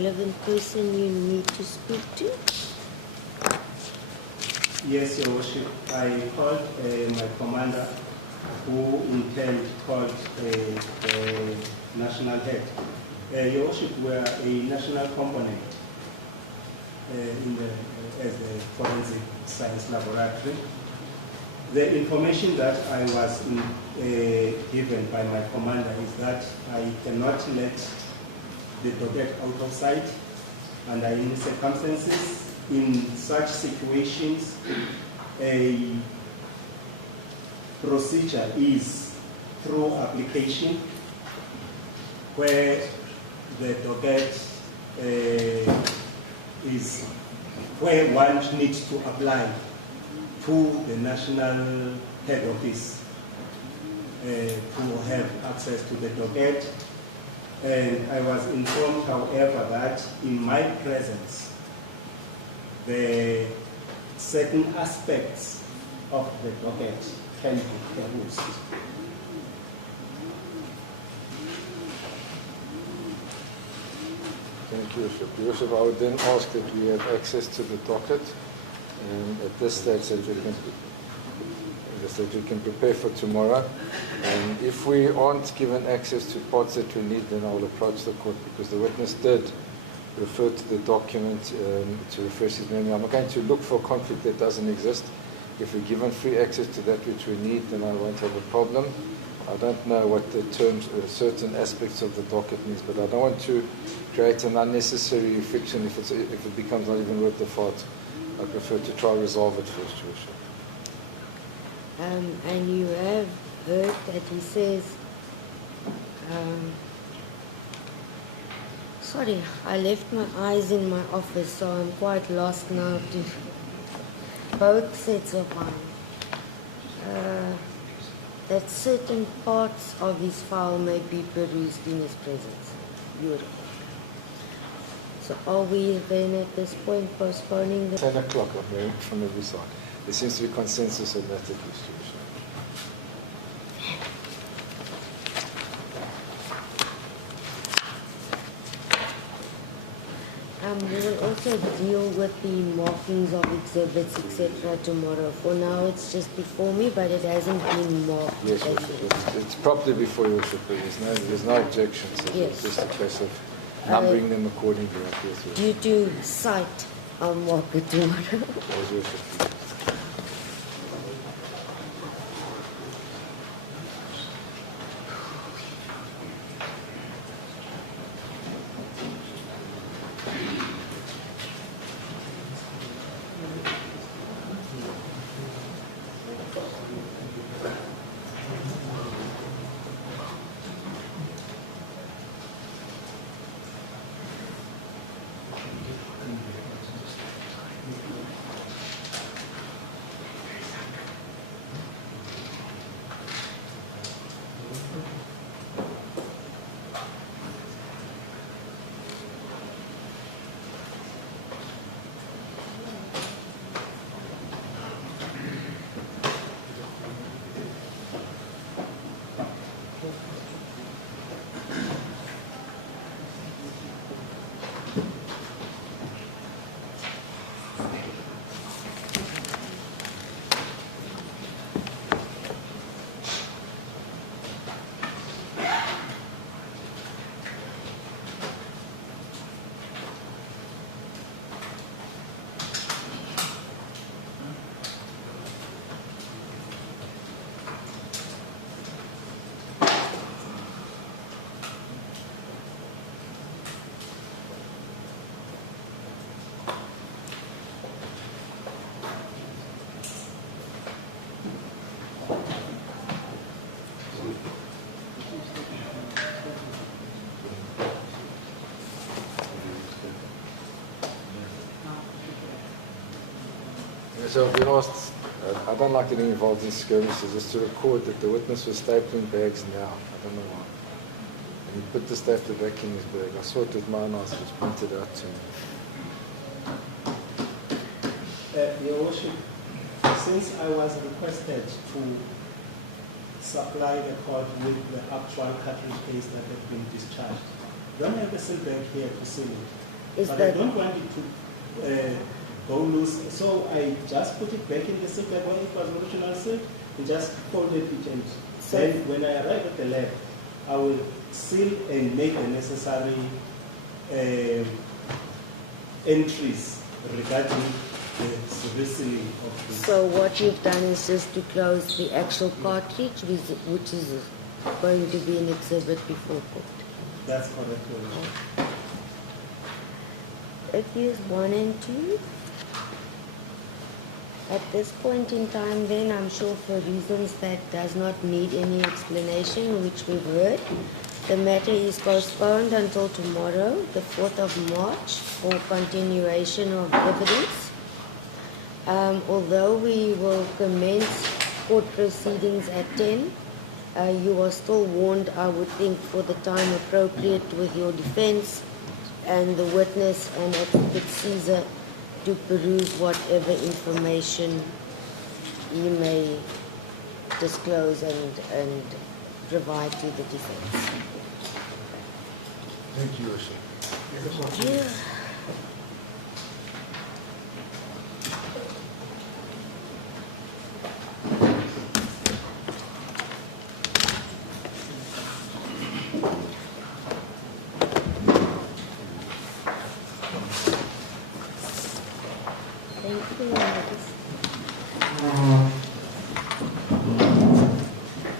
relevant person you need to speak to? Yes, Your Worship. I called my commander, who in turn called the national head. Your Worship, we are a national component as the forensic science laboratory. The information that I was given by my commander is that I cannot let the docket out of sight, and in circumstances, in such situations, a procedure is through application where the docket is where one needs to apply to the national head office to have access to the docket. And I was informed, however, that in my presence, the certain aspects of the docket can be perused. Thank you, Bishop. Bishop, I would then ask that we have access to the docket, and at this stage that we can prepare for tomorrow. And if we aren't given access to parts that we need, then I will approach the court, because the witness did refer to the document to refresh his memory. I'm not going to look for a conflict that doesn't exist. If we're given free access to that which we need, then I won't have a problem. I don't know what the terms, certain aspects of the docket means, but I don't want to create an unnecessary friction if it becomes not even worth the fight. I prefer to try to resolve it first, Your Worship. And you have heard that he says, sorry, I left my eyes in my office, so I'm quite lost now to both sets of eyes. That certain parts of his file may be perused in his presence. Beautiful. So are we then at this point postponing the... 10 o'clock from every side. There seems to be consensus on that at least. We will also deal with the markings of exhibits, etc. tomorrow. For now, it's just before me, but it hasn't been marked. Yes, it's properly before Your Worship. There's no objections. Yes. It's just a case of numbering them accordingly. Yes, due to sight, I'll mark it tomorrow. Yes, Your Worship. So we asked, I don't like getting involved in skirmishes, just to record that the witness was stapling bags now. I don't know why. And he put the stapler back in his bag. I saw it with my eyes, it was pointed out to me. Your Worship, since I was requested to supply the court with the actual cartridge case that had been discharged, don't have a seal bag here to seal it. Is but that I don't want it to go loose. So I just put it back in the safe where it was originally safe and just folded it. And So- then when I arrive at the lab, I will seal and make the necessary entries regarding the resealing of this. so what you've done is just to close the actual cartridge, which is going to be an exhibit before court. That's correct. Your Honor. Accused 1 and 2. At this point in time then, I'm sure for reasons that does not need any explanation, which we've heard, the matter is postponed until tomorrow, the 4th of March, for continuation of evidence. Although we will commence court proceedings at 10, you are still warned, I would think, for the time appropriate with your defense and the witness and Advocate Caesar to peruse whatever information you may disclose and provide to the defense. Thank you, Osha. Yeah. Thank you, Marcus.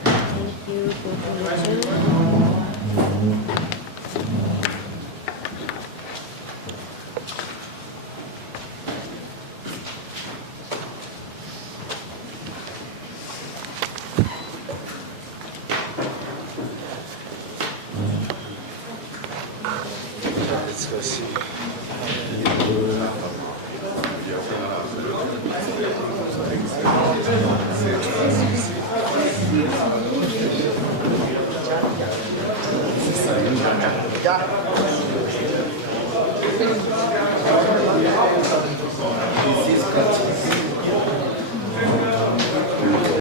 Thank you for permission. Let's go see. Yeah.